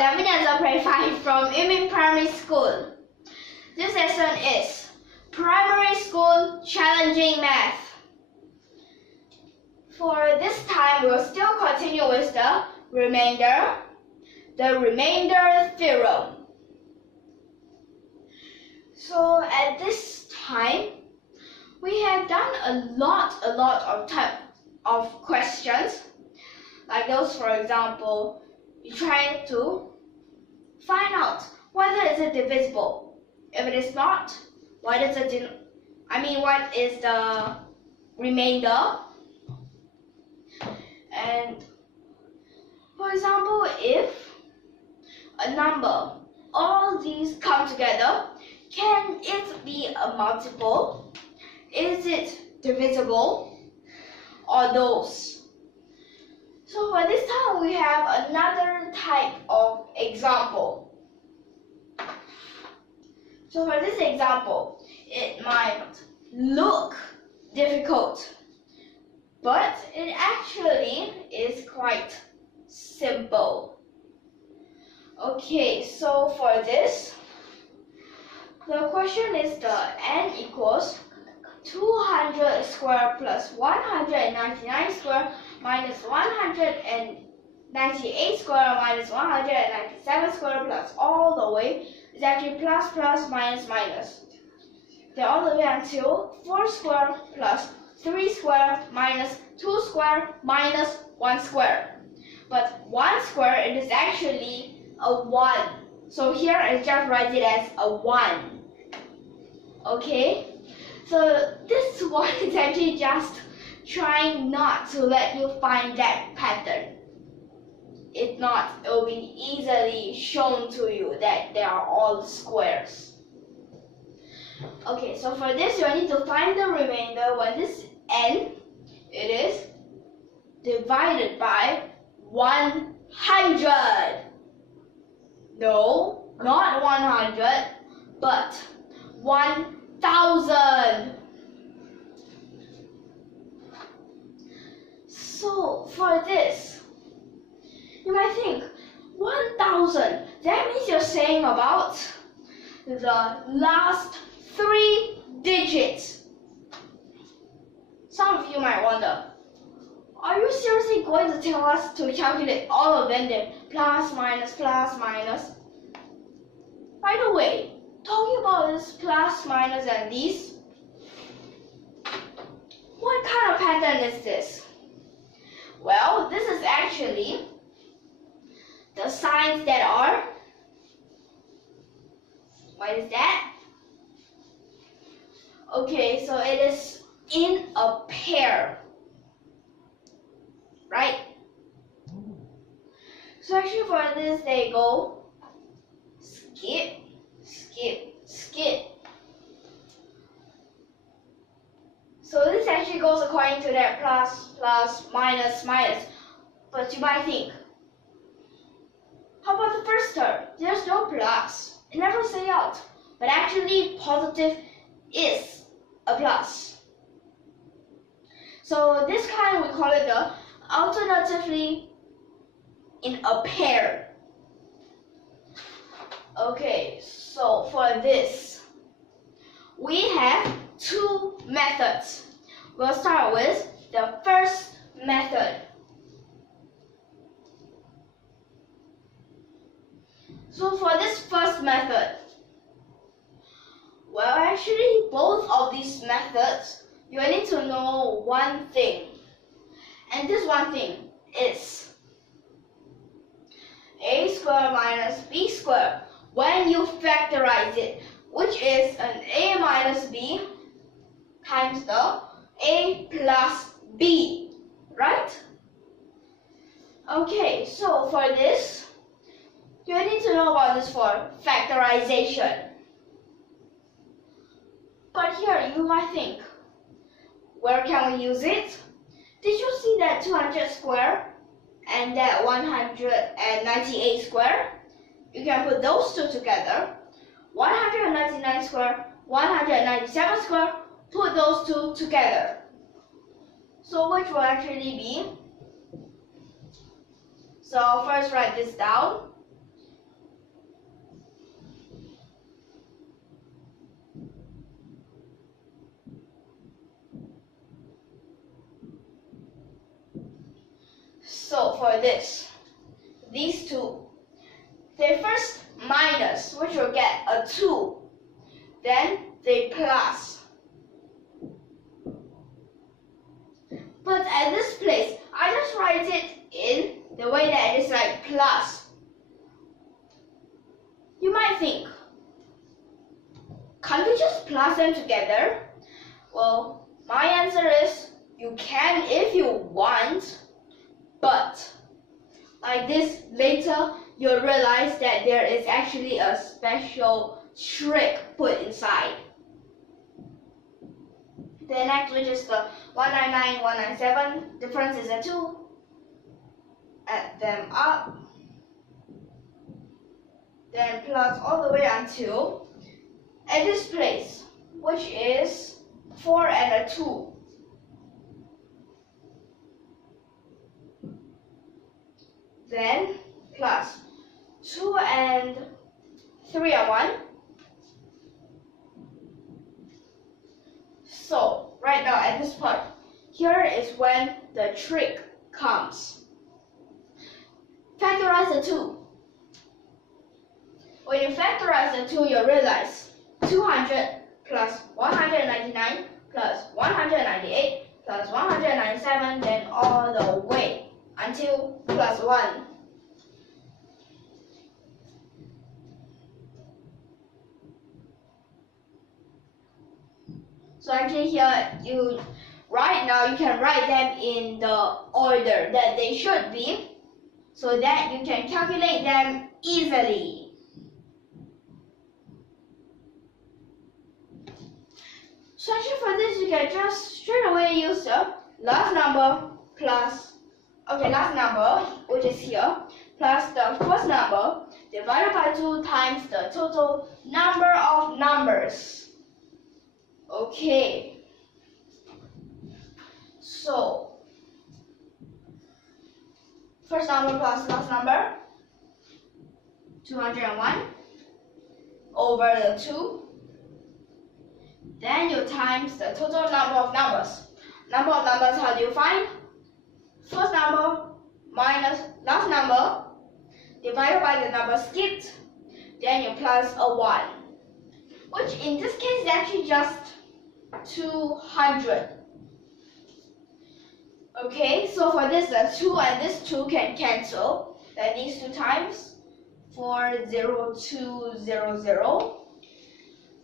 everyone, Lavin is from YUMIN Primary School. This lesson is Primary School Challenging Math. For this time, we will still continue with the remainder theorem. So at this time, we have done a lot of type of questions. Like those, for example, you try to find out whether is it divisible. If it is not, what is the remainder? And for example, if a number, all these come together, can it be a multiple? Is it divisible? Or those? So for this time, we have another type of example. So for this example, it might look difficult, but it actually is quite simple. Okay, so for this, the question is the n equals 200 square plus 199 square minus 198 square minus 197 square plus all the way is actually plus minus minus. Then all the way until 4 square plus 3 square minus 2 square minus 1 square. But 1 square, it is actually a 1. So here I just write it as a 1. Okay? So this one is actually just trying not to let you find that pattern. If not, it will be easily shown to you that they are all squares. Okay, so for this you need to find the remainder when this n, it is divided by 100. No, not 100, but 1,000. So for this, you might think 1,000. That means you're saying about the last 3 digits. Some of you might wonder, are you seriously going to tell us to calculate all of them, then plus, minus? By the way, talking about this plus, minus, and these, what kind of pattern is this? Well, this is actually the signs that are, what is that? Okay, so it is in a pair, right? So actually for this, they go skip, skip, skip. So this actually goes according to that plus, minus. But you might think, how about the first term? There's no plus. It never say out. But actually positive is a plus. So this kind we call it the alternatively in a pair. Okay, so for this, we have 2 methods. We'll start with the first method. So for this first method, well, actually both of these methods, you need to know one thing. And this one thing is a squared minus b squared when you factorize it, which is an a minus b times the a plus b, right? Okay, so for this, you need to know about this for factorization. But here you might think, where can we use it? Did you see that 200 square and that 198 square? You can put those two together. 199 square, 197 square, put those two together. So which will actually be? So first write this down. So for this, these two, they first minus, which will get a 2. Then they plus. But at this place, I just write it in the way that it is like plus. You might think, can't we just plus them together? Well, my answer is you can if you want, but like this later you'll realize that there is actually a special trick put inside. The next, which is the 199, 197, difference is a 2. Add them up. Then plus all the way until at this place, which is 4 and a 2. Then plus 2 and 3 are 1. So right now at this point, here is when the trick comes. Factorize the 2. When you factorize the 2, you'll realize 200 plus 199 plus 198 plus 197, then all the way until plus 1. So actually here, right now you can write them in the order that they should be, so that you can calculate them easily. So actually for this, you can just straight away use the last number plus, last number, which is here, plus the first number divided by 2 times the total number of numbers. Okay. So, first number plus last number, 201 over the 2. Then you times the total number of numbers. Number of numbers, how do you find? First number minus last number divided by the number skipped. Then you plus a 1. Which in this case is actually just 200. Okay, so for this, the 2 and this 2 can cancel. Then these 2 times 40200.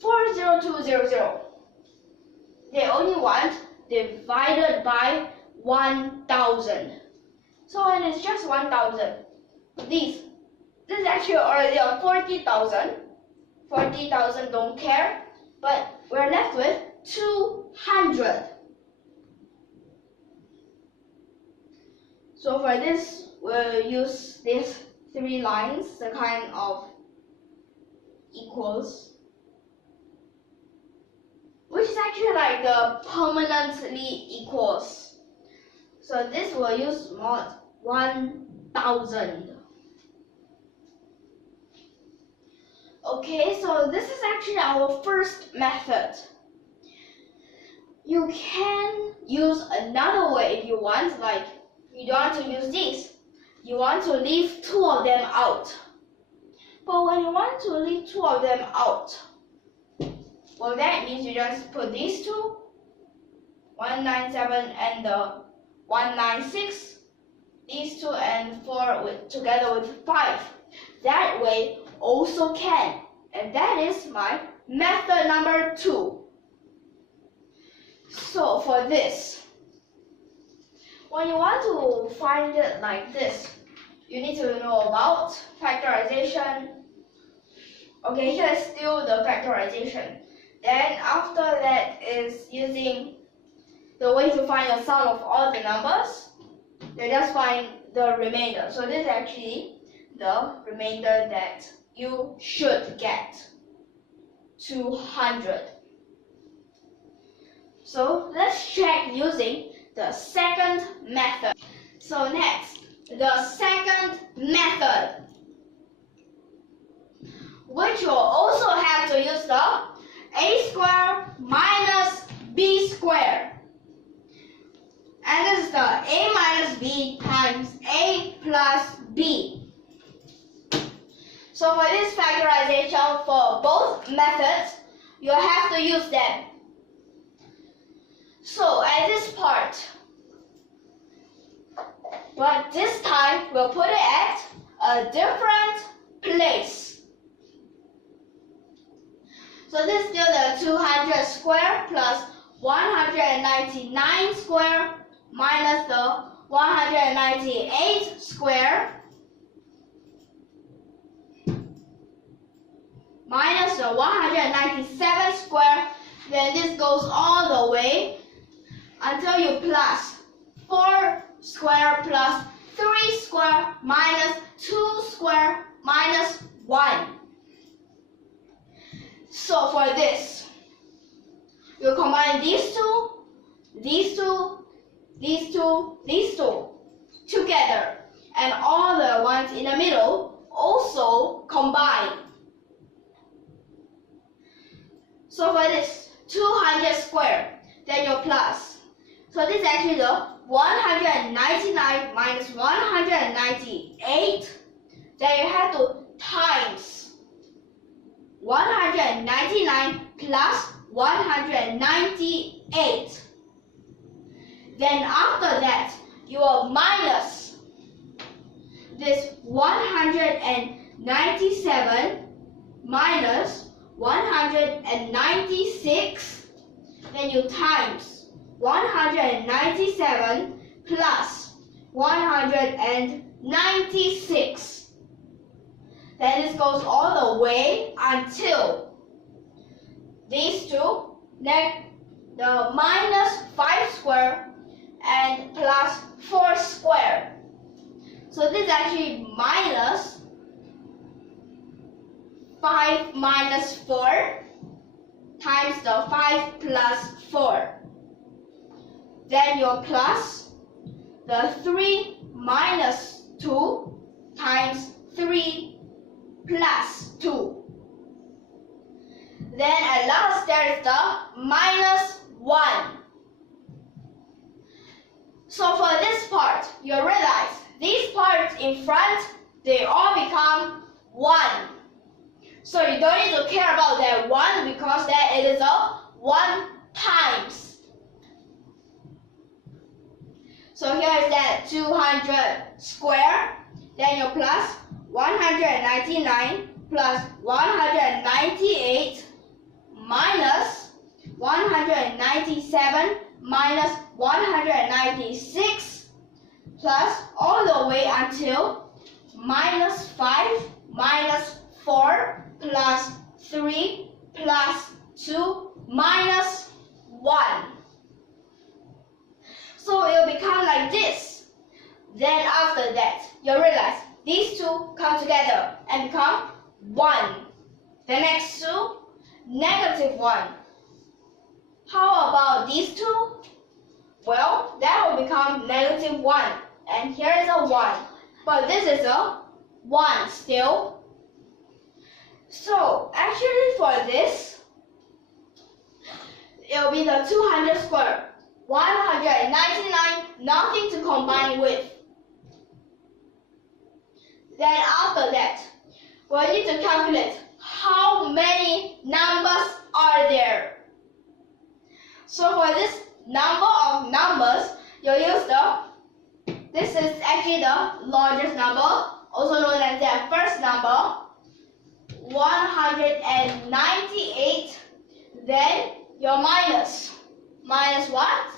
40200. They only want divided by 1000. So when it's just 1000, this is actually already a 40,000. 40,000 don't care, but we're left with 200. So for this, we'll use these 3 lines, the kind of equals, which is actually like the permanently equals. So this will use mod 1000. Okay, so this is actually our first method. You can use another way if you want, like you don't want to use this. You want to leave 2 of them out. But when you want to leave 2 of them out, well, that means you just put these 2, 197 and the 196, these 2 and 4 together with 5. That way also can. And that is my method number 2. So for this, when you want to find it like this, you need to know about factorization. Okay, here is still the factorization. Then after that is using the way to find the sum of all the numbers. You just find the remainder. So this is actually the remainder that you should get, 200. So let's check using the second method. So next, the second method, which will also have to use the a squared minus b squared. And this is the a minus b times a plus b. So for this factorization for both methods, you have to use them. So at this part, but this time we'll put it at a different place. So this is still the 200 square plus 199 square minus the 198 square minus the 197 square. Then this goes all the way until you plus 4 square plus 3 square minus 2 square minus 1. So for this, you combine these two, these two, these two, these two together, and all the ones in the middle also combine. So for this 200 square, then you plus. So this is actually the 199 minus 198. Then you have to times 199 plus 198. Then after that, you will minus this 197 minus 196. Then you times 197 plus 196. Then this goes all the way until these two, then the minus 5 square and plus 4 square. So this is actually minus 5 minus 4 times the 5 plus 4. Then you plus the 3 minus 2 times 3 plus 2. Then at last there is the minus 1. So for this part, you realize these parts in front, they all become 1. So you don't need to care about that 1 because that it is a 1 times. So here is that 200 square, then you plus 199 plus 198 minus 197 minus 196 plus all the way until minus 5 minus 4 plus 3 plus 2 minus 1. So it will become like this. Then after that, you realize these two come together and become 1. The next two, negative 1. How about these two? Well, that will become negative 1. And here is a 1. But this is a 1 still. So actually for this, it will be the 200 square. 199, nothing to combine with. Then after that, we need to calculate how many numbers are there. So for this number of numbers, you use this is actually the largest number, also known as the first number, 198. Then your minus. Minus what?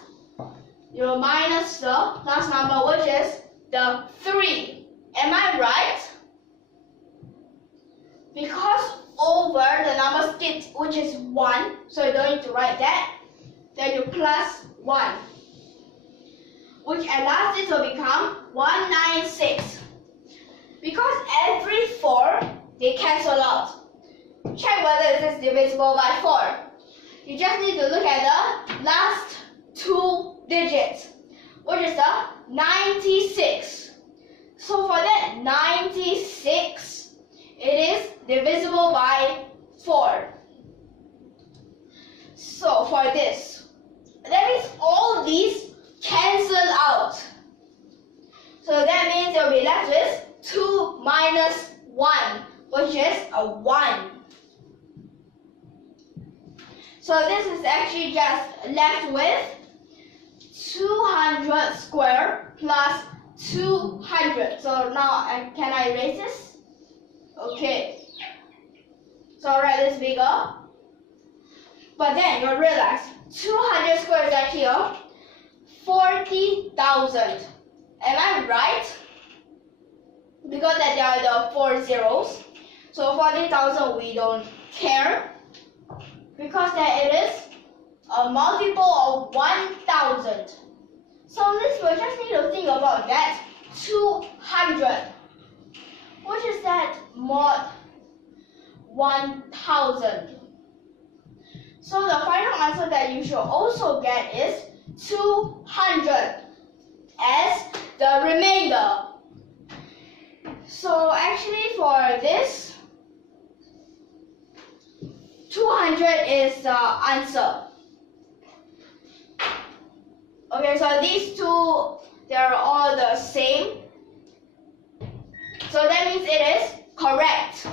You minus the last number, which is the 3. Am I right? Because over the number skipped, which is 1, so you don't need to write that. Then you plus 1, which at last this will become 196. Because every 4, they cancel out. Check whether this is divisible by 4. You just need to look at the last 2 digits, which is the 96. So for that 96, it is divisible by 4. So for this, that means all these cancel out. So that means you'll be left with 2 minus 1, which is a 1. So this is actually just left with 200 squared plus 200. So now can I erase this? Okay. So I'll write this bigger. But then you'll realize 200 squared is actually 40,000. Am I right? Because that there are the 4 zeros. So 40,000 we don't care. Because that it is a multiple of 1,000. So this we just need to think about that 200. Which is that mod 1,000. So the final answer that you should also get is 200 as the remainder. So actually for this, 200 is the answer. Okay, so these two, they're all the same. So that means it is correct.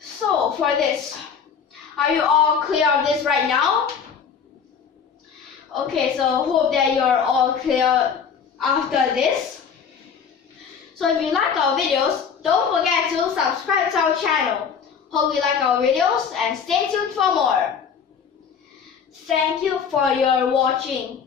So for this, are you all clear of this right now? Okay, so hope that you're all clear after this. So if you like our videos, don't forget to subscribe to our channel. Hope you like our videos and stay tuned for more. Thank you for your watching.